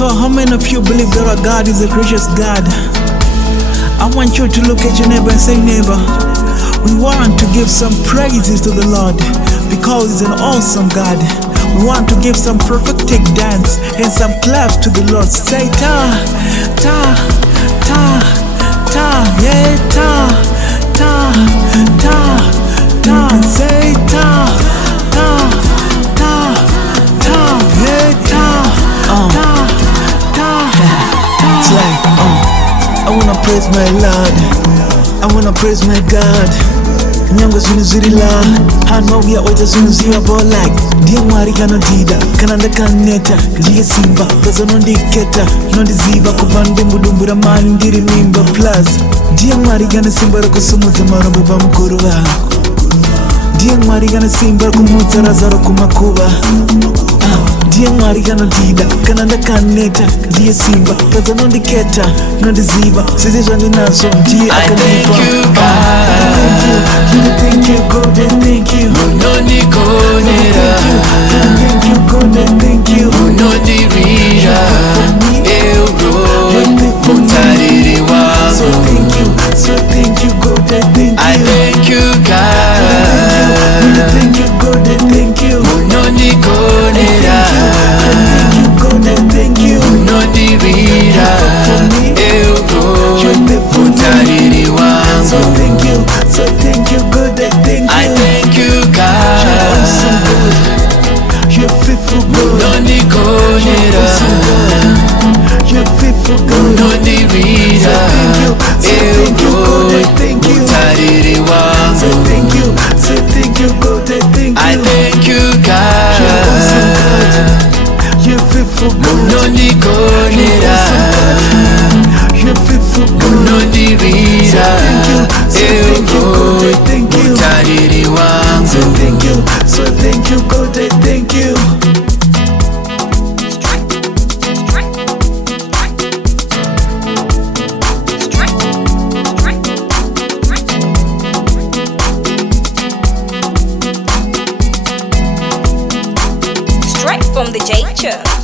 So how many of you believe that our God is a gracious God? I want you to look at your neighbor and say, neighbor, we want to give some praises to the Lord because He's an awesome God. We want to give some prophetic dance and some claps to the Lord. Say ta, ta, ta, ta, yeah, ta, ta, ta, ta. Say ta, ta, ta, ta, yeah, ta, ta, ta, ta. It's like, I wanna praise my Lord, I wanna praise my God. Nyango zinuzirila hano ya oita zinuziwa bolak dia mwari kana dida kananda kaneta dia simba kaza nondi keta nondi ziva kubande mudumbura mani ndiri mimba plus dia mwari kana simba kusumuza marobu bamukuruba dia mwari kana simba kumutsa razaro kumakuba dia mwari kana dida kananda kaneta dia simba kaza nondi keta nondi ziva sizizwa ninazo dia akanipa. Thank you, God, and thank you. Unoni konera. Thank you, God, and thank you. Unoni rira. Euro. Mutariri wangu. So thank you, God, and thank you. I thank you, God. Thank you, God, and thank you. Unoni konera. Thank you, God, and thank you. Unoni rira. Euro. Mutariri wangu. So thank you, God, and thank you. I thank you, God. You're awesome, God. You're faithful, God. Unoni konera. You're faithful, God. Unoni rira. Thank you, God, and thank you. Mutariri wangu. Thank you, God, and thank you. I thank you, God. You're awesome, God. You're faithful, God. Unoni konera. You're faithful, God. Unoni rira. Thank you, God, and thank you. Mutariri wangu. So thank you, God, and thank you. Straight from the J Church.